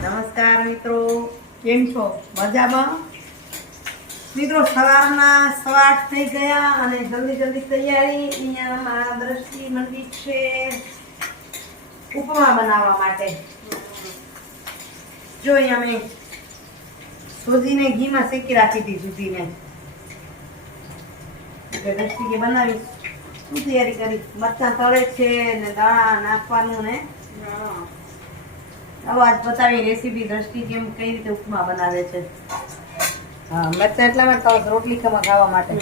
નમસ્કાર મિત્રો, કેમ છો? મજામાં? મિત્રો સવારના 8:15 થઈ ગયા અને જલ્દી તૈયારી. અહીંયા મારા દ્રષ્ટિ મંદિર છે ઉપમા બનાવવા માટે. જો અહીંયા મેં સોજીને ઘીમાં શેકી રાખી હતી સુધીને. દ્રષ્ટિ કે બનાવી શું તૈયારી કરી? મરચાં તળે છે ને દાણા નાખવાનું ને આજ બતાવી રેસીપી દ્રષ્ટિ કેમ કઈ રીતે ઉપમા બનાવે છે. હા, મરચાં એટલા માટે રોટલી ખાવા માટે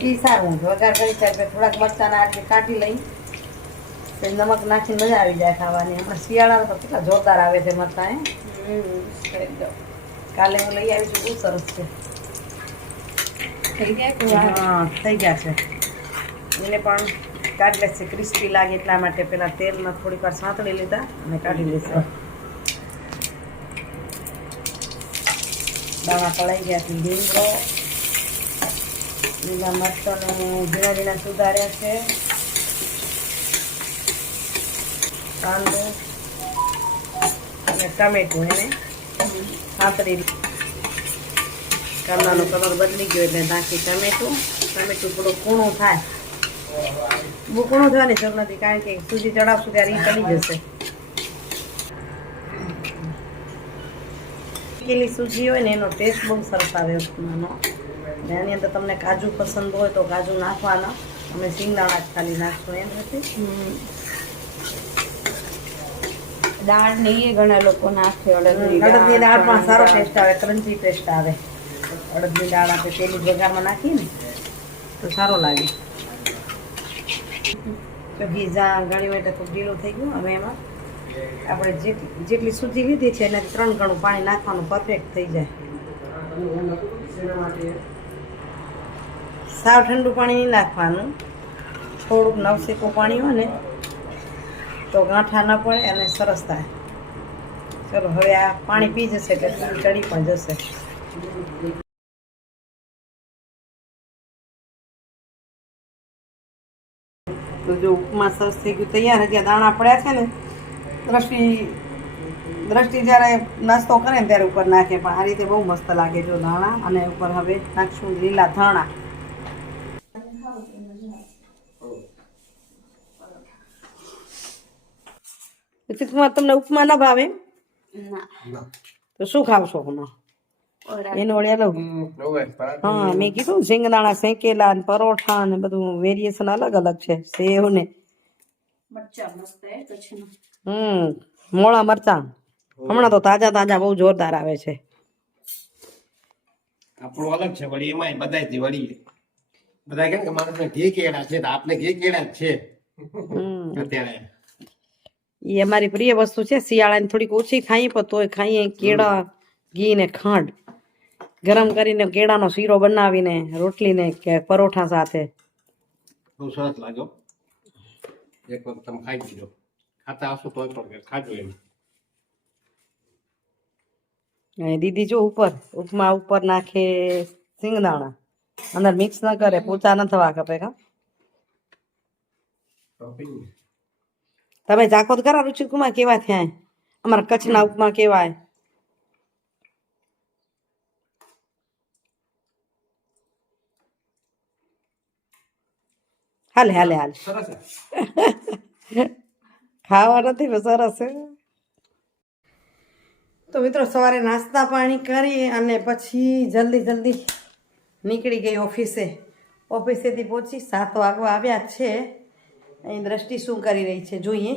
એ સારું. વઘાર કરી છે થોડાક મરચાંના આટલી કાઢી લઈ નમક નાખીને મજા આવી જાય ખાવાની. હમણાં શિયાળામાં તો કેટલા જોરદાર આવે છે મરચાં. કાલે હું લઈ આવી છું, બહુ સરસ છે. થઈ ગયા છે. એને પણ કાઢી લેશે, ક્રિસ્પી લાગે એટલા માટે પેલા તેલમાં થોડીક વાર સાંતળી લીધા અને કાઢી લેશે. દાણા પડાઈ ગયા છે. લીમડો, લીલા મરચાંને ઝીણા સુધાર્યા છે. કાંદો અને ટમેટું એને સાંતળી. કાંદાનો કલર બદલી ગયો એટલે નાખી ટમેટું થોડું કૂણું થાય. બહુ કૂણું થવાની જરૂર નથી, કારણ કે સૂજી ચડાવશું ત્યારે એ ચડી જશે. શેકેલી સૂજી હોય ને એનો ટેસ્ટ બહુ સરસ આવે ઉપમાનો. ને એની અંદર તમને કાજુ પસંદ હોય તો કાજુ નાખવાના. અમે સિંગદાણા જ ખાલી નાખશું એમ નથી. દાળ નહીં ઘણા લોકો નાખે. અડદની દાળ પણ સારો ટેસ્ટ આવે, ક્રન્ચી ટેસ્ટ આવે. અડદની દાળ આપણે પેલી વઘારમાં નાખીએ ને તો સારો લાગે. તો ઘી ઘણી માટે તો ઢીલું થઈ ગયું. હવે એમાં આપણે જેટલી સૂજી લીધી છે એનાથી 3 ગણું પાણી નાખવાનું, પરફેક્ટ થઈ જાય. સાવ ઠંડુ પાણી નહીં નાખવાનું, થોડુંક નવશેકું પાણી હોય ને તો ગાંઠા ન પડે અને સરસ થાય. ચલો હવે આ પાણી પી જશે એટલે ચડી પણ જશે. તો જો ઉપમા સરસ થઈ ગયું, તૈયાર. હજી દાણા પડ્યા છે ને, દ્રષ્ટિ જ્યારે નાસ્તો કરે ને ત્યારે ઉપર નાખે, પણ આ રીતે બહુ મસ્ત લાગે જો દાણા. અને ઉપર હવે નાખશું લીલા ધાણા. તમને ઉપમા ના ભાવે? તો શું ખાવશો? એનો હા, મેં કીધું સિંગદાણા શેકેલા ને પરોઠા ને બધું વેરિએશન અલગ અલગ છે. સેવ ને મોળા મરચાં હમણાં તો તાજા બહુ જોરદાર આવે છે. આપણું અલગ છે વળી, એમાં બધાથી વળી બધા કેમ કે માણસને ઘી કેળા છે, તો આપને ઘી કેળા જ છે અત્યારે. એ અમારી પ્રિય વસ્તુ છે. શિયાળાની થોડીક ઓછી ખાઈએ પણ તોય ખાઈએ. કેળા, ઘી ને ખાંડ ગરમ કરીને કેળાનો શીરો બનાવીને રોટલી ને કે પરોઠા સાથે બહુ સરસ લાગ્યો. એક વખત તમે ખાઈ દીધો, ખાતા હશો તો પણ ખાજો એમ. દીદી જો ઉપર ઉપમા ઉપર નાખે સિંગદાણા, અંદર મિક્સ ન કરે, પોચા ન થવા ખપે. તમે ચાખો તો ખરા રુચિ કુમાર કેવા થયા? અમારા કચ્છના ઉપમા કેવાય? હાલે ખાવા નથી સરસ છે. તો મિત્રો સવારે નાસ્તા પાણી કરી અને પછી જલ્દી નીકળી ગઈ ઓફિસેથી પહોંચી 7 વાગવા આવ્યા છે. અહીં દ્રષ્ટિ શું કરી રહી છે જોઈએ.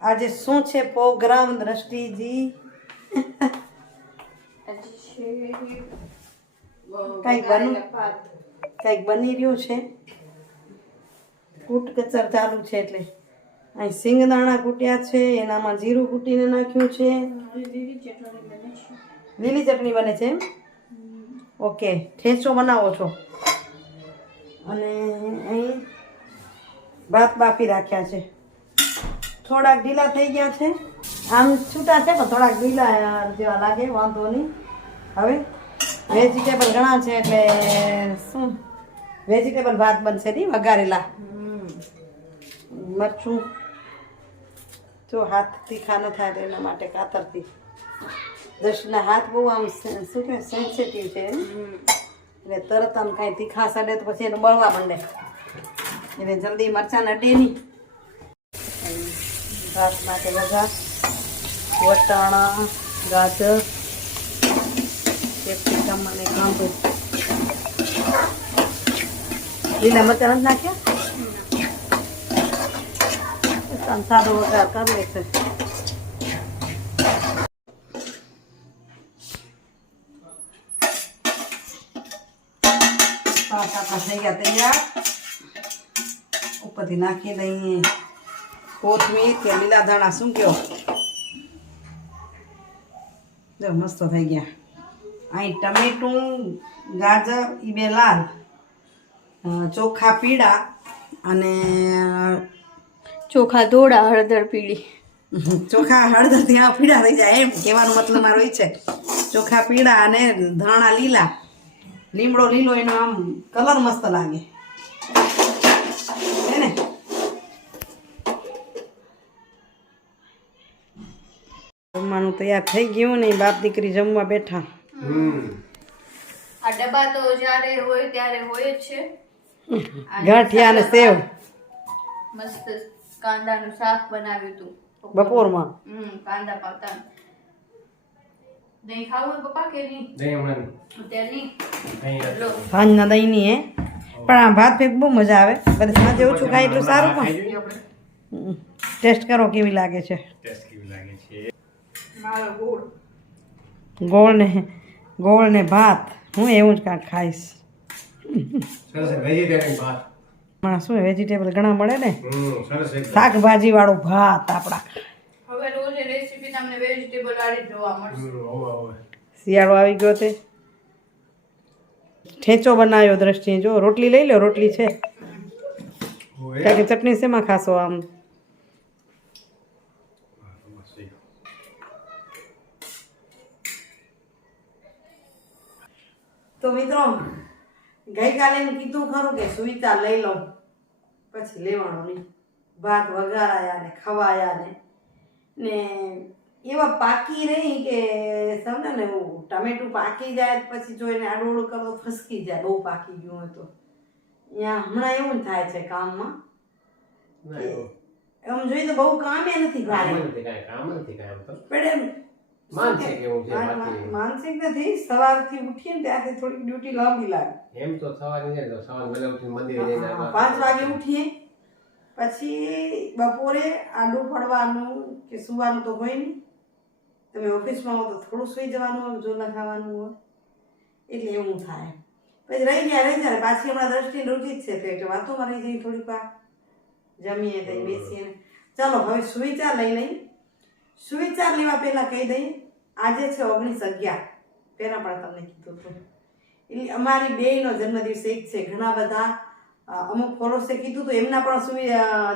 આજે શું છે પ્રોગ્રામ દ્રષ્ટિજી? કંઈક બની રહ્યું છે. કૂટ કચર ચાલુ છે. એટલે અહીં સિંગદાણા કૂટ્યા છે, એનામાં જીરું કૂટીને નાખ્યું છે. લીલી ચટણી બને છે એમ? ઓકે, ઠેચો બનાવો છો. અને અહીં ભાત બાફી રાખ્યા છે. થોડાક ઢીલા થઈ ગયા છે, આમ છૂટા છે પણ થોડાક ઢીલા જેવા લાગે, વાંધો નહીં. હવે વેજીટેબલ ઘણા છે એટલે શું વેજીટેબલ ભાત બનશે નહીં, વઘારેલા મરચું જો હાથ તીખા ન થાય તો એના માટે કાતરથી. દર્શના હાથ બહુ આમ શું કે સેન્સિટિવ છે એટલે તરત આમ કાંઈ તીખા સડે તો પછી એને બળવા માંડે એટલે જલ્દી મરચાં અડે નહીં. ભાત માટે વઘાર વટાણા ગાજર કેપ્સિકમ અને કાંદો લીલા મરચાં નથી નાખ્યા સાદો વઘાર કરી લેશે. થઈ ગયા તૈયાર. ઉપરથી નાખી દઈએ કોથમીર કે લીલા ધાણા શું કયો. જો મસ્ત થઈ ગયા. અહીં ટમેટું ગાજર એ બે લાલ ચોખા પીળા અને ચોખા ધોળા હળદર પીળી. ચોખા હળદર ત્યાં પીળા થઈ જાય એમ કહેવાનો મતલબ મારો એ છે. ચોખા પીળા અને ધાણા લીલા લીમડો લીલો એનો આમ કલર મસ્ત લાગે હે ને. જમવાનું તૈયાર થઈ ગયું ને બાપ દીકરી જમવા બેઠા. આ ડબ્બા તો જ્યારે હોય ત્યારે હોય જ છે. ગાંઠિયા અને સેવ મસ્ત કાંદાનું શાક બનાવ્યું હતું બપોરમાં. કાંદા પાતા. દહીં ખાવું હોય પપ્પા કે નહીં? દહીં હમણાં અત્યારે નહીં. લો. સાંજના દહીં ની હે પણ આ ભાત ભેગ બહુ મજા આવે. બધા સાંજે ઓછું ખાય એટલું સારું પણ. ટેસ્ટ કરો કેવી લાગે છે. મારો ગોળ. ગોળ ને ભાત હું એવું જ કાંઈક ખાઈશ. વેજીટેરિયન ભાત હમણાં શું વેજીટેબલ ઘણા મળે ને. શાકભાજી વાળું ભાત આપણા. હવે રોજ રેસીપી તમને વેજીટેબલ વાળી જોવા મળશે. શિયાળો આવી ગયો તે ઠેચો બનાવ્યો દ્રષ્ટિએ. જો રોટલી લઈ લો. રોટલી છે કારણ કે ચટણી શેમાં ખાશો આમ. તો મિત્રો ગઈકાલે એમ કીધું ખરું કે સુવિધા લઈ લઉં પછી લેવાનું નહીં. ભાત વઘારાયા ને ખવાયા ને એવા પાકી રહી કે સમજે ને ટમેટું પાકી જાય પછી જોઈને આડું કરો તો ફસકી જાય. બહુ પાકી ગયું હોય તો અહીંયા હમણાં એવું જ થાય છે કામમાં. એમ જોઈએ તો બહુ કામ એ નથી ભારે પણ એમ માનસિક નથી. સવારથી ઉઠીએ ને ત્યાંથી થોડીક ડ્યુટી લાંબી લાગે. એમ તો સવારે 5 વાગે ઉઠીએ પછી બપોરે આડું પડવાનું કે સુવાનું તો હોય નહીં. તમે ઓફિસમાં હો તો થોડું સુઈ જવાનું હોય જો ન ખાવાનું હોય એટલે એવું થાય. પછી રહી જાય પાછી હમણાં દ્રષ્ટિની રુચિ જ છે તો વાતોમાં રહી જઈએ થોડીક વાર જમીએ તો બેસીએ. ચાલો હવે સુવિચાર લઈ લઈ. સુવિચાર લેવા પહેલાં કહી દઈએ આજે છે 19/11. પહેલાં પણ તમને કીધું હતું એટલે અમારી બેયનો જન્મદિવસ એક છે. ઘણા બધા અમુક ફોલોઅર્સે કીધું હતું એમના પણ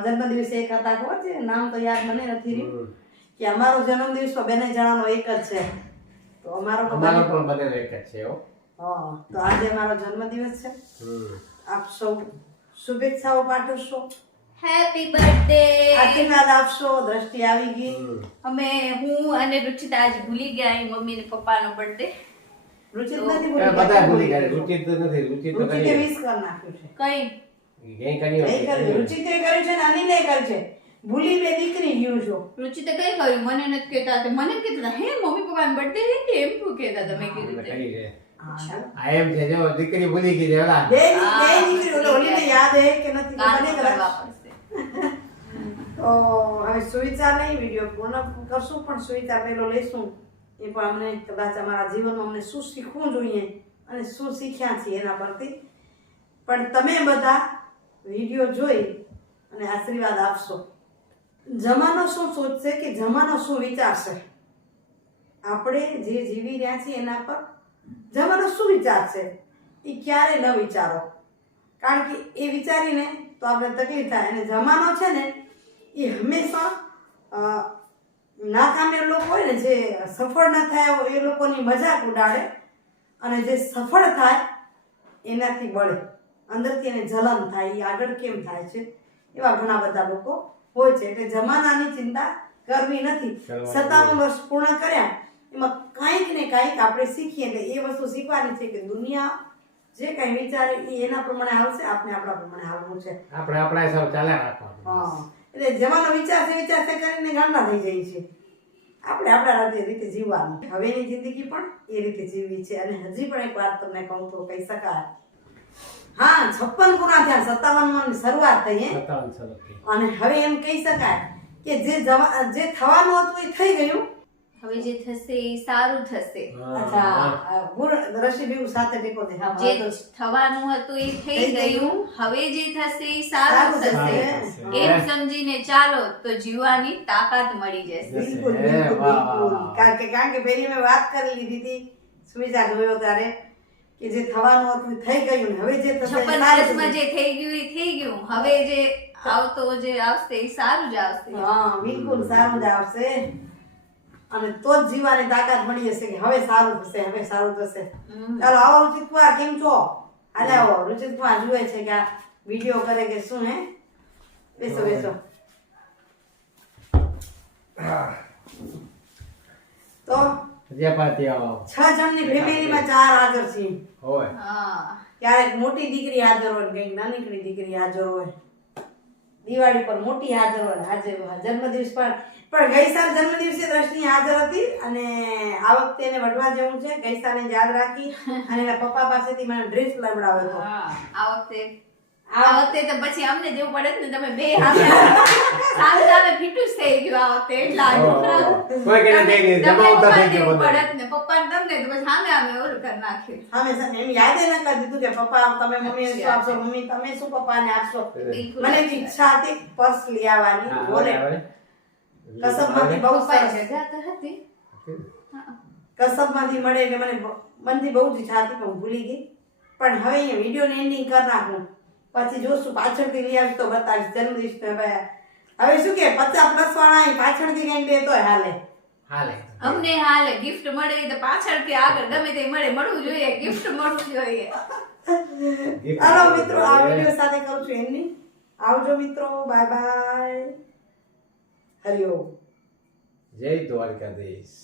જન્મદિવસ એક હતા. ખબર છે નામ તો યાદ મને નથી રહ્યું કે અમારો જન્મદિવસ તો બંને જણાનો એક જ છે. તો અમારો પણ બંને એક જ છે. હા તો આજે અમારો જન્મદિવસ છે. આપ સૌ શુભેચ્છાઓ પાઠવશો. Happy birthday. આશીર્વાદ આપશો. દ્રષ્ટિ આવી ગઈ. હું અને રુચિતા આજ ભૂલી ગયા અહીં મમ્મી ને પપ્પાનો બર્થડે. રુચિત નથી ભૂલી બધા ભૂલી ગયા. રુચિત નથી. રુચિત વિશ કરી નાખ્યું છે. કઈ રુચિતે કર્યું છે ને અનિલે કર્યું છે. ભૂલી બે દીકરી ગયું છો. રુચિતે કઈ કર્યું મને નથી કહેતા. મને કહેતા હે મમ્મી પપ્પાનો બર્થડે છે એમ શું કહેતા તમે કીધું તે. આ એમ છે જો દીકરી ભૂલી ગઈ છે. બે દીકરી ઓલીને યાદ હે કે નથી મને કરવા પડશે. તો હવે સુવિચાર નહીં વિડીયો પૂર્ણ કરશું પણ સુવિચાર પહેલો લેશું. એ પણ અમને કદાચ અમારા જીવનમાં અમને શું શીખવું જોઈએ અને શું શીખ્યા છીએ એના પરથી. પણ તમે બધા વિડીયો જોઈ અને આશીર્વાદ આપશો. જમાનો શું સોચશે કે જમાનો શું વિચારશે. આપણે જે જીવી રહ્યા છીએ એના પર જમાનો શું વિચારશે એ ક્યારે ન વિચારો. કારણ કે એ વિચારીને તો આપણે તકલીફ થાય. અને જમાનો છે ને એ હંમેશા નાકામે લોકો હોય ને જે સફળ ન થાય એ લોકોની મજાક ઉડાડે અને જે સફળ થાય એનાથી બળે. અંદરથી એને જલન થાય. એ આગળ કેમ થાય છે એવા ઘણા બધા લોકો હોય છે. એટલે જમાનાની ચિંતા કરવી નથી. 57 વર્ષ પૂર્ણ કર્યા એમાં કાંઈક ને કાંઈક આપણે શીખીએ. એટલે એ વસ્તુ શીખવાની છે કે દુનિયા જે કઈ વિચારે એ એના પ્રમાણે આવશે, આપણે આપણા પ્રમાણે આવવું છે. આપણે આપણા હિસાબ ચાલ્યા રાખવાનું. હા, એટલે જેવાનો વિચાર છે કરીને ગાંડા થઈ જાય છે. આપણે આપણા રીતે જીવવાનું. હવેની જિંદગી પણ એ રીતે જીવવી છે. અને હજી પણ એક વાત તમને કહું તો કહી શકાય, હા 56 પૂરા થયા, 57 ની શરૂઆત થઈ હે. 57 વર્ષથી. અને હવે એમ કહી શકાય કે જે થવાનું હતું એ થઈ ગયું. હવે જે થશે એ સારું થશે. અચ્છા, રશી ભેગું સાથે ટેકો દે. હા, જે થવાનું હતું એ થઈ ગયું, હવે જે થશે એ સારું થશે. એમ સમજીને ચાલો તો જીવવાની તાકાત મળી જશે. બિલકુલ બિલકુલ બિલકુલ. કારણ કે પેલી મેં વાત કરી લીધી હતી સુમિતા જોયો ત્યારે કે જે થવાનું હતું એ થઈ ગયું ને હવે જે થશે એ 56 સારું વર્ષમાં થશે. જે થઈ ગયું એ થઈ ગયું. હવે જે આવશે એ સારું જ આવશે. હા, બિલકુલ સારું જ આવશે. અને તો જ જીવવાની તાકાત મળી જશે કે હવે સારું થશે, હવે સારું થશે. ચાલો આવો રુચિત કુમાર, કેમ છો? હાલે આવો. રુચિત કુમાર જુએ છે કે આ વિડીયો કરે કે શું હે. બેસો બેસો. તો જે પાટિયા 6 જણની ફેમિલીમાં 4 હાજર છીએ. હોય. હા, ક્યારેક મોટી દીકરી હાજર હોય, કંઈક નાનકડી દીકરી હાજર હોય. દિવાળી પર મોટી હાજર હોય, જન્મદિવસ પણ ગઈ સાલ જન્મદિવસે દ્રષ્ટિ હાજર હતી. અને આ વખતે એને વઢવા જેવું છે. ગઈ સાલ એને યાદ રાખી અને એના પપ્પા પાસેથી મને ડ્રેસ લવડાવ્યો હતો. આ વખતે તો પછી અમને જેવું પડે જ ને, તમે બે સારું આવે ફીટું થઈ ગયું આ વખતે. એટલા છોકરા કોઈ કે નહીં જમાવતા થઈ ગયો બધો. પડે જ ને, પપ્પા તમને તો પછી સામે અમે ઓલું કરી નાખ્યું. હા, મેં એમ યાદ ન કરી દીધું કે પપ્પા તમે મમ્મીને શું આપશો, મમ્મી તમે શું પપ્પાને આપશો. મને એવી ઈચ્છા હતી પર્સ લઈ આવવાની, વોલેટ. કસબમાંથી બહુ પપ્પાએ સરસ જગ્યા તો હતી. કસબમાંથી મળે એટલે મનથી બહુ જ ઈચ્છા હતી પણ હું ભૂલી ગઈ. પણ હવે અહીંયા વિડીયોની એન્ડિંગ કરી નાખું, પછી જોશું પાછળથી લઈ આવીશ તો બતાવીશ જન્મદિવસ. હવે શું કે 50+ વાળા પાછળથી કંઈક દે તોય હાલે. હાલે. અમને હાલે ગિફ્ટ મળે તો પાછળથી આગળ ગમે તે મળવું જોઈએ, ગિફ્ટ મળવું જોઈએ. ચાલો મિત્રો, આ વિડીયો સાથે કરું છું એન્ડિંગ. આવજો મિત્રો, બાય બાય, હરિઓમ. જય દ્વારકાધીશ.